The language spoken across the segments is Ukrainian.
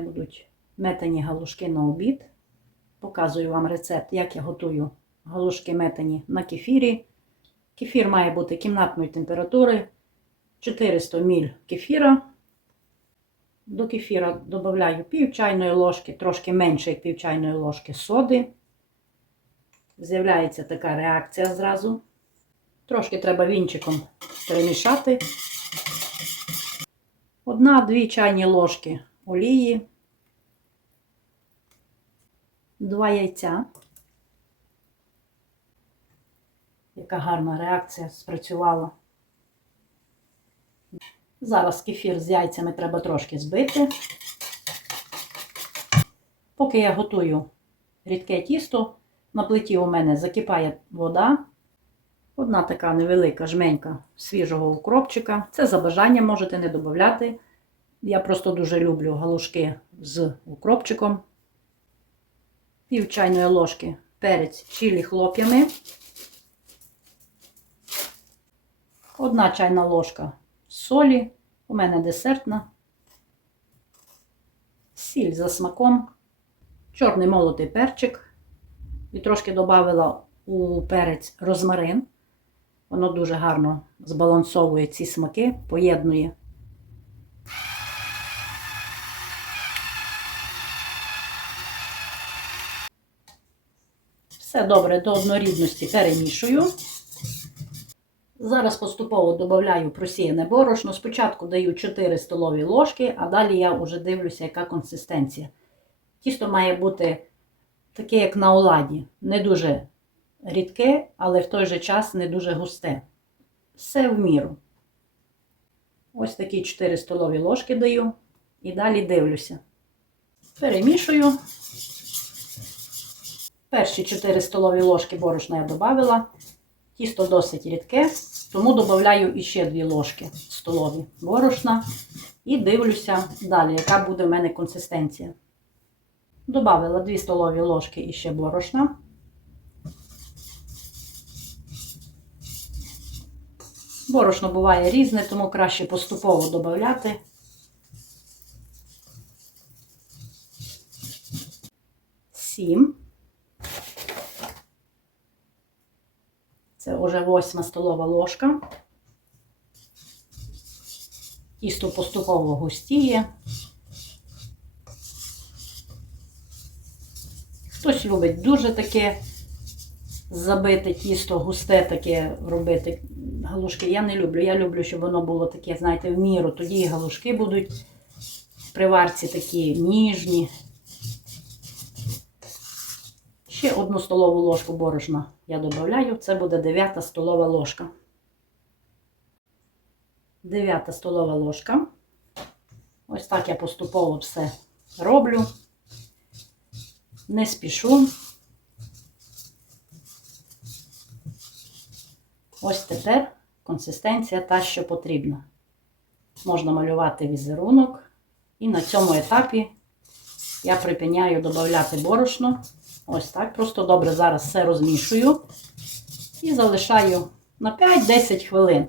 будуть метані галушки на обід. Показую вам рецепт, як я готую галушки метані на кефірі. Кефір має бути кімнатної температури. 400 мл кефіра. До кефіра додаю пів чайної ложки, трошки менше як пів чайної ложки соди. З'являється така реакція зразу. Трошки треба вінчиком перемішати. Одна-дві чайні ложки олії, два яйця. Яка гарна реакція спрацювала. Зараз кефір з яйцями треба трошки збити. Поки я готую рідке тісто, на плиті у мене закипає вода. Одна така невелика жменька свіжого укропчика. Це за бажанням можете не додати. Я просто дуже люблю галушки з укропчиком. Пів чайної ложки перець чилі хлоп'ями. Одна чайна ложка солі. У мене десертна. Сіль за смаком. Чорний молотий перчик. І трошки додавила у перець розмарин. Воно дуже гарно збалансовує ці смаки, поєднує. Все добре до однорідності перемішую. Зараз поступово додаю просіяне борошно. Спочатку даю 4 столові ложки, а далі я вже дивлюся, яка консистенція. Тісто має бути таке, як на оладі. Не дуже рідке, але в той же час не дуже густе. Все в міру. Ось такі 4 столові ложки даю. І далі дивлюся. Перемішую. Перші 4 столові ложки борошна я додала. Тісто досить рідке, тому додаю іще 2 ложки столові борошна. І дивлюся далі, яка буде в мене консистенція. Добавила 2 столові ложки іще борошна. Борошно буває різне, тому краще поступово додати. Сім. Це вже восьма столова ложка. Тісто поступово густіє. Хтось любить дуже таке забите тісто, густе таке робити галушки. Я не люблю. Я люблю, щоб воно було таке, знаєте, в міру. Тоді і галушки будуть при варці такі ніжні. Ще одну столову ложку борошна я додаю. Це буде 9 столова ложка. 9 столова ложка. Ось так я поступово все роблю. Не спішу. Ось тепер консистенція та, що потрібна. Можна малювати візерунок. І на цьому етапі я припиняю додати борошно. Ось так. Просто добре зараз все розмішую. І залишаю на 5-10 хвилин.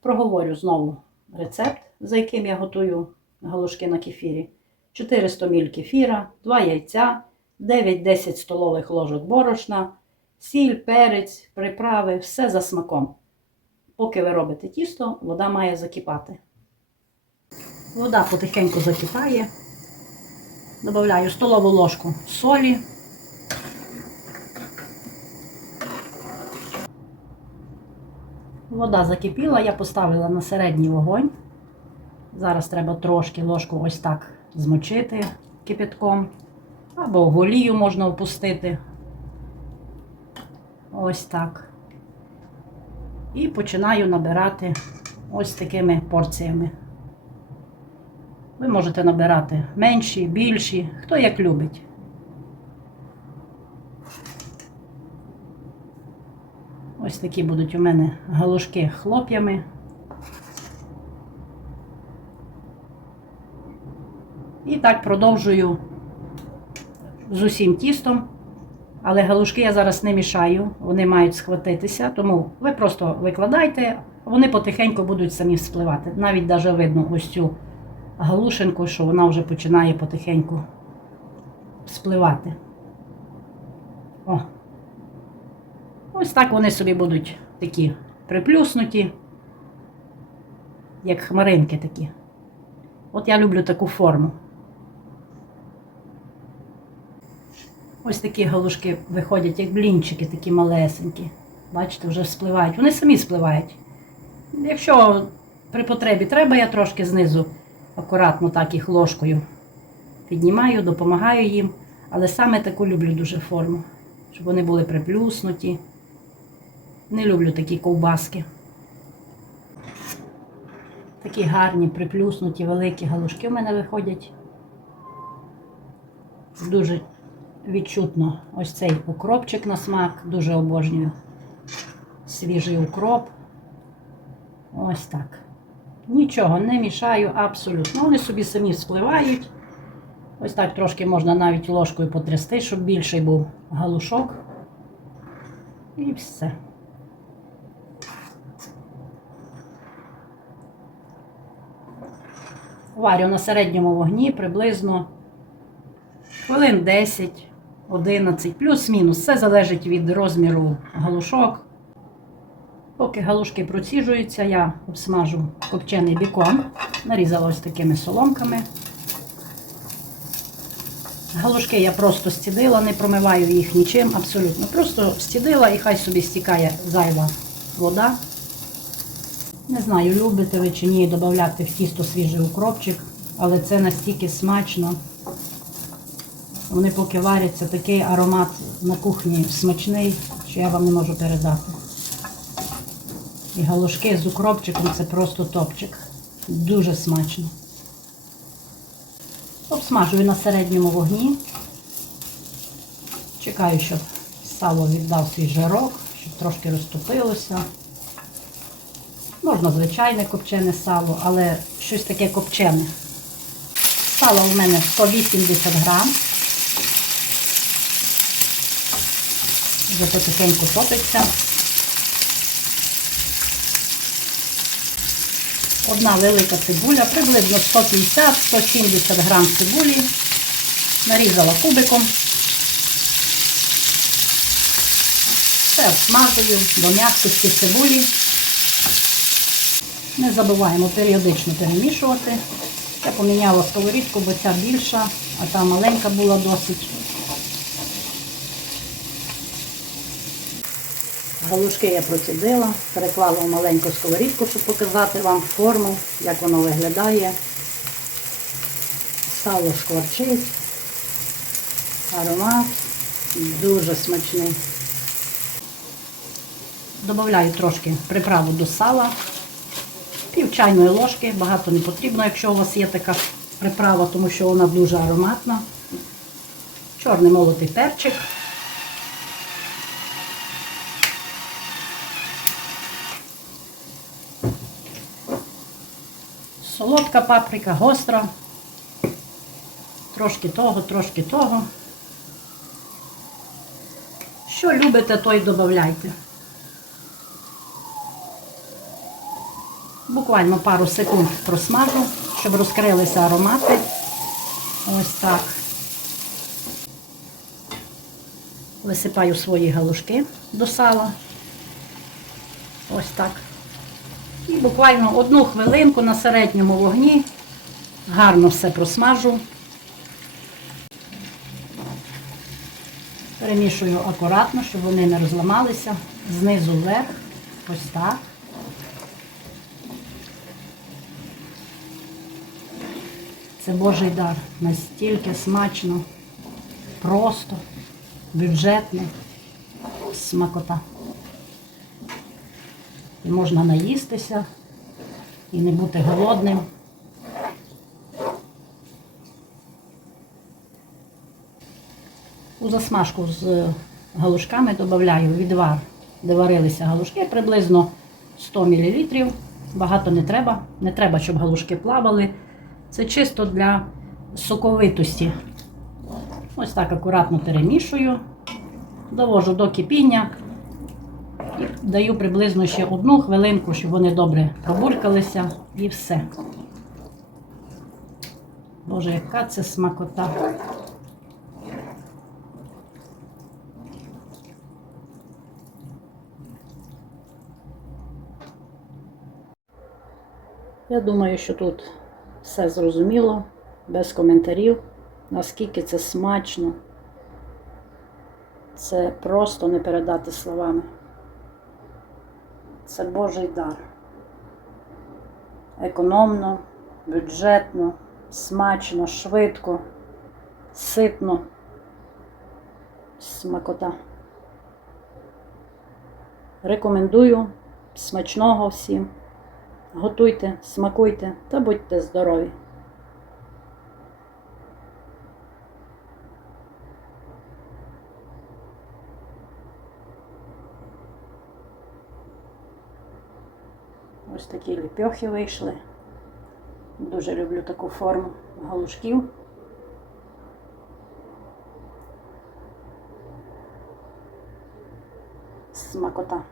Проговорю знову рецепт, за яким я готую галушки на кефірі. 400 мл кефіра, 2 яйця, 9-10 столових ложок борошна, сіль, перець, приправи, все за смаком. Поки ви робите тісто, вода має закипати. Вода потихеньку закипає. Добавляю столову ложку солі. Вода закипіла, я поставила на середній вогонь. Зараз треба трошки ложку ось так змочити кипятком. Або в олію можна опустити. Ось так. І починаю набирати ось такими порціями. Ви можете набирати менші, більші, хто як любить. Ось такі будуть у мене галушки хлоп'ями. І так продовжую з усім тістом. Але галушки я зараз не мішаю, вони мають схватитися, тому ви просто викладайте, вони потихеньку будуть самі спливати. Навіть даже видно ось цю галушинку, що вона вже починає потихеньку спливати. О. Ось так вони собі будуть такі приплюснуті, як хмаринки такі. От я люблю таку форму. Ось такі галушки виходять, як блінчики, такі малесенькі. Бачите, вже спливають. Вони самі спливають. Якщо при потребі треба, я трошки знизу акуратно так їх ложкою піднімаю, допомагаю їм. Але саме таку люблю дуже форму, щоб вони були приплюснуті. Не люблю такі ковбаски. Такі гарні, приплюснуті, великі галушки в мене виходять. Дуже відчутно ось цей укропчик на смак, дуже обожнюю. Свіжий укроп. Ось так. Нічого не мішаю абсолютно. Вони собі самі спливають. Ось так трошки можна навіть ложкою потрясти, щоб більший був галушок. І все. Варю на середньому вогні приблизно хвилин 10, 11, плюс-мінус. Все залежить від розміру галушок. Поки галушки проціжуються, я обсмажу копчений бікон. Нарізала ось такими соломками. Галушки я просто стідила, не промиваю їх нічим, абсолютно. Просто стідила і хай собі стікає зайва вода. Не знаю, любите ви чи ні додати в тісто свіжий укропчик, але це настільки смачно. Вони поки варяться, такий аромат на кухні смачний, що я вам не можу передати. І галушки з укропчиком це просто топчик. Дуже смачно. Обсмажую на середньому вогні. Чекаю, щоб сало віддав свій жирок, щоб трошки розтопилося. Можна звичайне копчене сало, але щось таке копчене. Сало у мене 180 грам. Вже потихеньку топиться. Одна велика цибуля, приблизно 150-170 грам цибулі. Нарізала кубиком. Все обсмажую до м'якості цибулі. Не забуваємо періодично перемішувати. Я поміняла сковорідку, бо ця більша, а та маленька була досить. Галушки я процідила, переклала в маленьку сковорідку, щоб показати вам форму, як воно виглядає. Сало шкварчить, аромат дуже смачний. Добавляю трошки приправу до сала, чайної ложки, багато не потрібно, якщо у вас є така приправа, тому що вона дуже ароматна. Чорний молотий перчик. Солодка паприка, гостра. Трошки того, трошки того. Що любите, то й додавайте. Буквально пару секунд просмажу, щоб розкрилися аромати. Ось так. Висипаю свої галушки до сала. Ось так. І буквально одну хвилинку на середньому вогні гарно все просмажу. Перемішую акуратно, щоб вони не розламалися. Знизу вверх. Ось так. Це Божий дар. Настільки смачно, просто, бюджетно, смакота. І можна наїстися і не бути голодним. У засмажку з галушками додаю відвар, де варилися галушки, приблизно 100 мл. Багато не треба. Не треба, щоб галушки плавали. Це чисто для соковитості. Ось так акуратно перемішую, довожу до кипіння. І даю приблизно ще одну хвилинку, щоб вони добре пробулькалися і все. Боже, яка це смакота. Я думаю, що тут все зрозуміло, без коментарів, наскільки це смачно. Це просто не передати словами. Це Божий дар. Економно, бюджетно, смачно, швидко, ситно, смакота. Рекомендую смачного всім. Готуйте, смакуйте та будьте здорові. Ось такі ліпьохи вийшли. Дуже люблю таку форму галушків. Смакота.